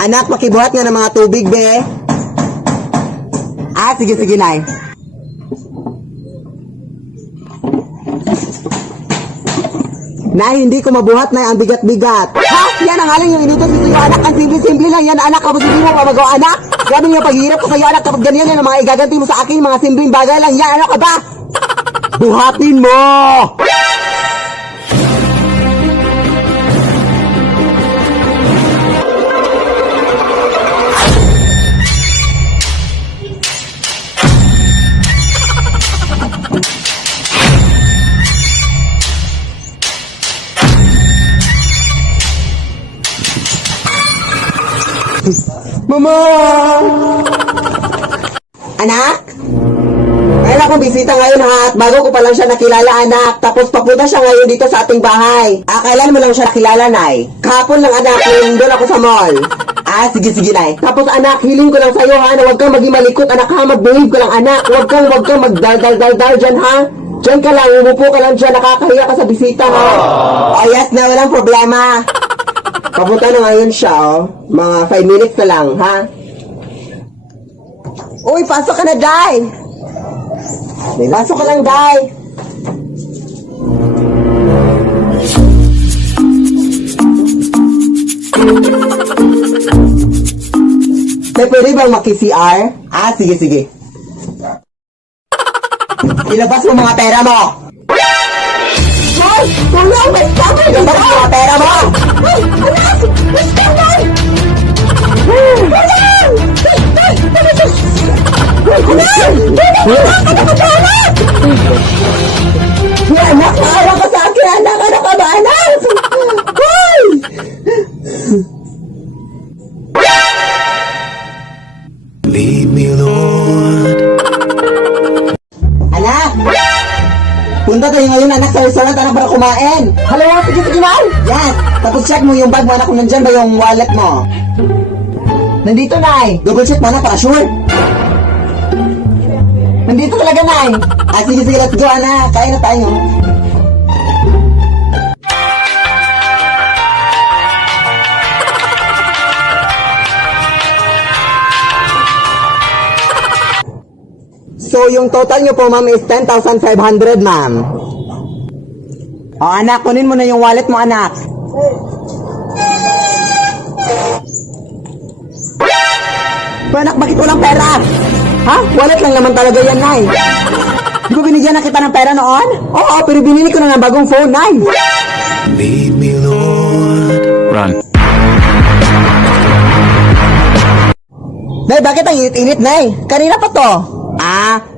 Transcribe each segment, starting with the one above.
Anak, makibuhat nga ng mga tubig, be. Sige, sige, nay. Nay, hindi ko mabuhat, nay. Ang bigat-bigat. Ha? Yan ang aling yung inutos dito yung anak. Ang simple-simple lang yan, anak. Kapag hindi mo mamagawa, anak. Grabe nga paghihirap ko sa'yo, anak. Kapag ganyan yan, ang mga igaganti mo sa akin, mga simpleng bagay lang yan. Ano ka ba? Buhatin mo! Mama! Anak? Mayroon akong bisita ngayon ha, at bago ko pa lang siya nakilala, anak. Tapos papunta siya ngayon dito sa ating bahay. Kailan mo lang siya nakilala, nay? Kahapon lang, anak, yung doon ako sa mall. Sige, sige, nay. Tapos, anak, hiling ko lang sa'yo, ha, na huwag kang maging malikot, anak, ha. Mag-behave ka lang, anak. Huwag kang magdal-dal-dal-dal dyan, ha. Diyan ka lang, umupo ka lang dyan, nakakahiya ka sa bisita, ha. Yes, na, walang problema. Papunta na ngayon siya, oh. Mga 5 minutes na lang, ha? Uy, pasok ka na, Day! Pasok ka lang, Day! Day, pwede bang maki-CR? Sige, sige. Ilabas mo mga pera mo! Ay! Tulong! May sabi! Ilabas mo mga pera mo! Ay! Anak! Gusto mo! Tulong! Anak! Maawa ka sa akin! Anak! Ano ka ba, anak? Ay! Lead me, Lord. Anak! Punta tayo ngayon, anak, sa restaurant, anak, para kumain. Hello, sige, sige, now. Yes. Tapos check mo yung bag mo, anak, kung nandyan ba yung wallet mo. Nandito, nay. Double check mo, anak, para sure. Nandito talaga, nay. Sige, sige, let's go, anak. Kain na tayo. So, yung total nyo po, ma'am, is 10,500, ma'am. Anak, kunin mo na yung wallet mo, anak. Anak, bakit walang pera? Ha? Wallet lang naman talaga yan, nay. Di ba binigyan na kita ng pera noon? Oo, pero binili ko na ng bagong phone, nay. Lead me, Lord. Run. Nay, bakit ang init-init, nay? Kanina pa to.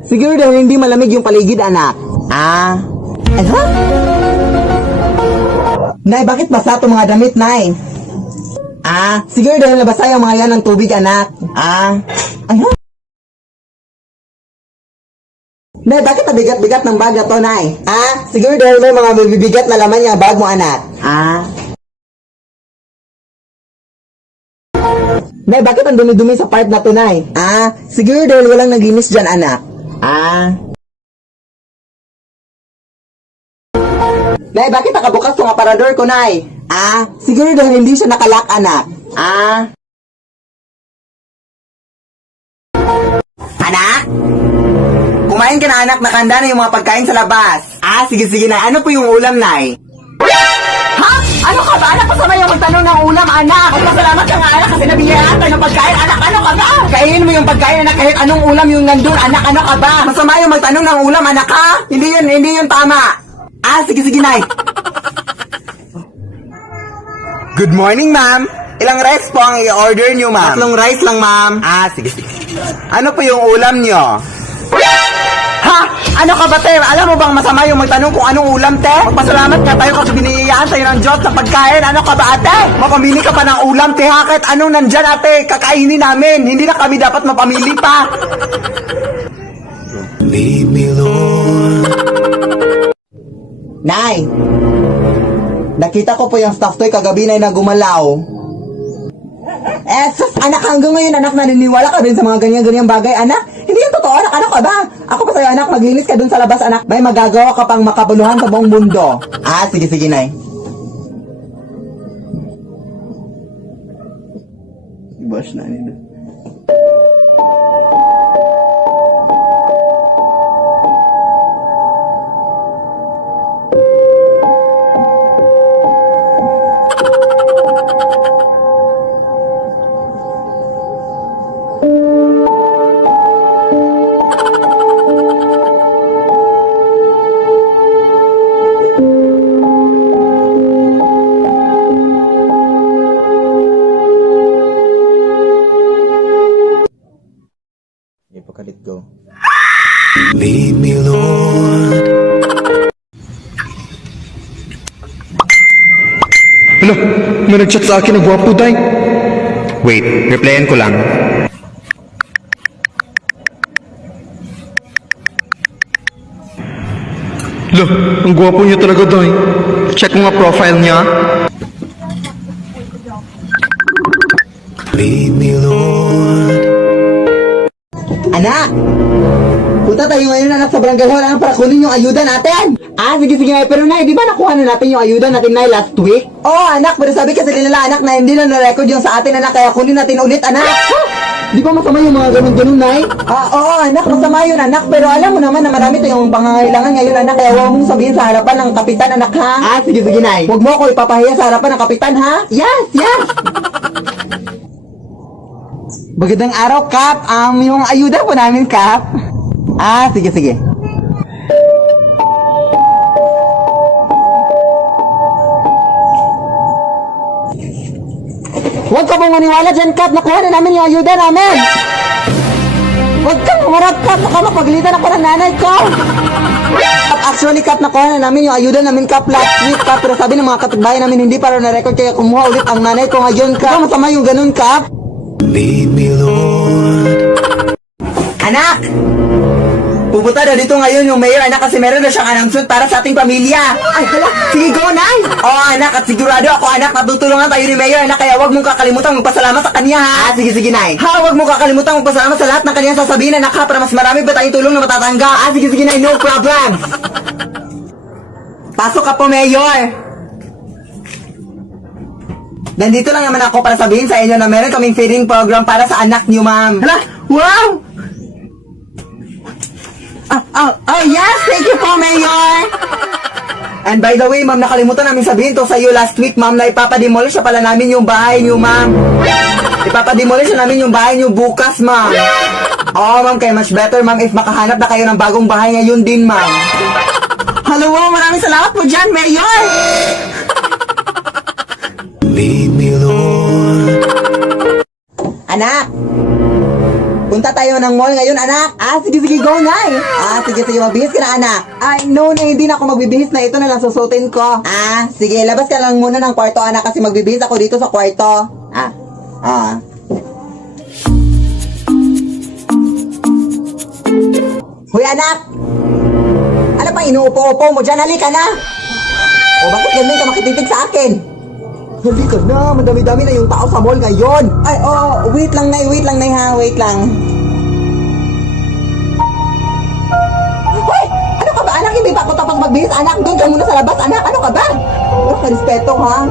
Siguro dahil hindi malamig yung paligid, anak. Ha? Nay, bakit basa itong mga damit, nay? Siguro dahil nabasa yung mga yan ng tubig, anak. Nay, bakit nabigat-bigat ng bag na to, nay? Siguro dahil may mga bibigat na laman yung bag mo, anak. Nay, bakit ang dumi-dumi sa part na to, nay? Siguro dahil walang naglinis dyan, anak. Nay, bakit nakabukas yung aparador ko, nay? Siguro dahil hindi siya nakalak, anak. Anak? Kumain ka na, anak. Nakahanda na yung mga pagkain sa labas. Sige, sige, nay. Ano po yung ulam, nay? Ha? Ano ka ba, anak? Pasama yung magtanong ng ulam, anak. Magpasalamat ka nga, anak, kasi nabigyan tayo ng pagkain. Anak, ano ka ba? Kainin mo yung pagkain, anak, kahit anong ulam yung nandun. Anak, ano ka ba? Masama yung magtanong ng ulam, anak, ha? Hindi yun tama. Sige, sige, nay. Good morning, ma'am. Ilang rice po ang i-order nyo, ma'am? 3 rice lang, ma'am. Sige, sige. Ano po yung ulam nyo? Ha? Ano ka ba, te? Alam mo bang masama yung magtanong kung anong ulam, te? Magpasalamat ka tayo kasi biniyayaan tayo ng Diyos sa pagkain. Ano ka ba, ate? Mapamili ka pa ng ulam, te, ha? Kahit anong nandyan, ate, kakainin namin. Hindi na kami dapat mapamili pa. Lead me, Lord. Nay, nakita ko po yung stuff toy kagabi na gumalaw. Anak, hanggang ngayon, anak, naniniwala ka din sa mga ganyan-ganyang bagay, anak? Hindi yan totoo, anak. Ano ka ba? Ako pa sa'yo, anak, maglinis ka dun sa labas, anak. May magagawa ka pang makabuluhan sa buong mundo. Sige, sige, nay. Bash na nila. Ipakalit go. Lead me, Lord. Hala, may nag-chat sa akin na gwapo, day. Wait, replyan ko lang. Hala, ang gwapo niya talaga, day. Check mo nga profile niya. Lead me, Lord. Anak! Punta tayo ngayon anak sa barangay hall anak para kunin yung ayuda natin! Sige, pero nay, di ba nakuha na natin yung ayuda natin nay last week? Oo anak, pero sabi kasi nila anak na hindi na na-record yung sa atin anak, kaya kunin natin ulit anak! Di ba masama yung mga ganun-ganun nay? Oo anak, masama yun anak, pero alam mo naman na marami tayong pangangailangan ngayon anak, kaya huwag mong sabihin sa harapan ng kapitan anak ha? Sige nay. Huwag mo ako ipapahiya sa harapan ng kapitan ha? Yes! Magandang araw, Kap. Yung ayuda po namin, Kap. Sige. Huwag ka pong maniwala dyan, Kap. Nakuha na namin yung ayuda namin. Huwag kang umarap, Kap. Baka mapaglitan ako ng nanay ko. Kap, actually, Kap, nakuha na namin yung ayuda namin, Kap, last week, Kap. Pero sabi ng mga kapitbahay namin, hindi para na-record, kaya kumuha ulit ang nanay ko ngayon, Kap. Masama yung ganun, Kap. Lead me, Lord. Anak! Pupunta na dito ngayon yung mayor, anak, kasi meron na siyang announcement para sa ating pamilya. Ay, hala, sige, go, Nay! Oo, anak, at sigurado ako, anak, matutulungan tayo ni mayor, anak, kaya huwag mong kakalimutan magpasalamat sa kanya, ha? Sige, Nay. Ha, huwag mong kakalimutan magpasalamat sa lahat ng kanyang sasabihin, anak, ha, para mas marami ba tayong tulong na matatanggap? Sige, Nay, no problem! Pasok ka po, mayor! Nandito lang naman ako para sabihin sa inyo na meron kaming feeding program para sa anak niyo, ma'am. Hala, wow! Yes! Thank you po, Mayor! And by the way, ma'am, nakalimutan namin sabihin to sa iyo last week, ma'am, na ipapademolish na pala namin yung bahay niyo, ma'am. Ipapademolish na namin yung bahay niyo bukas, ma'am. Oo, ma'am, kaya much better, ma'am, if makahanap na kayo ng bagong bahay ngayon din, ma'am. Hello, maraming salamat po dyan, Mayor! Lead me, Lord. Anak! Punta tayo ng mall ngayon, anak. Sige, go, Nay. Sige, mabihis ka na, anak. No, na hindi na ako magbibihis na. Ito na lang susutin ko. Sige, labas ka lang muna ng kwarto, anak, kasi magbibihis ako dito sa kwarto. Hoy, anak! Ano pang inuupo-upo mo dyan? Halika na! O, bakit ganun ka makititig sa akin? Halika na, madami-dami na yung tao sa mall ngayon. Wait lang, Nay, ha, wait lang. Hoy! Ano ka ba, anak? Hindi pa ako tapos magbihis, anak. Doon ka muna sa labas, anak. Ano ka ba? Wala ka respeto, ha?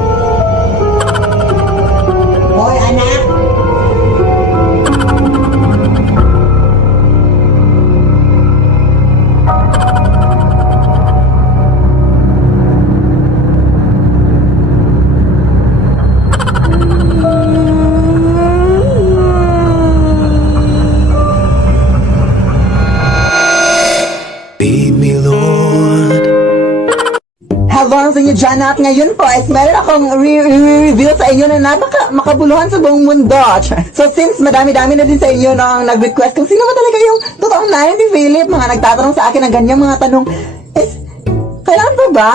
Hoy, anak! Lead me, Lord. Hello sa inyo dyan at ngayon po is meron akong re-reveal sa inyo na makabuluhan sa buong mundo. So since madami-dami na din sa inyo nang nag-request kung sino ba talaga yung totoong nanay ni Philip, mga nagtatanong sa akin ng ganyang mga tanong, is kailangan pa ba?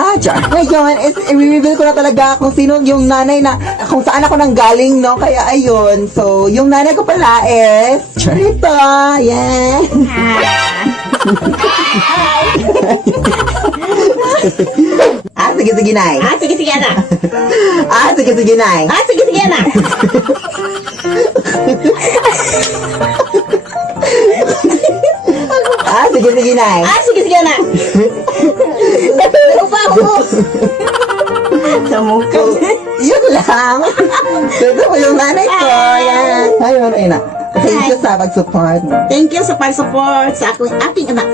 Ngayon is i-reveal ko na talaga kung sino yung nanay na, kung saan ako nang galing, no? Kaya ayun, so yung nanay ko pala is ito, yeah. Sige, Nay. Sige, anak. Sige, Nay. Sige, anak. Sige, Nay. Sige, anak. Ano pa ako? Sa mukha. Yun lang. Ito po yung nanay ko. Yan. sa'yo na. Thank you sa pag-support. Thank you sa pag-support sa aking anak.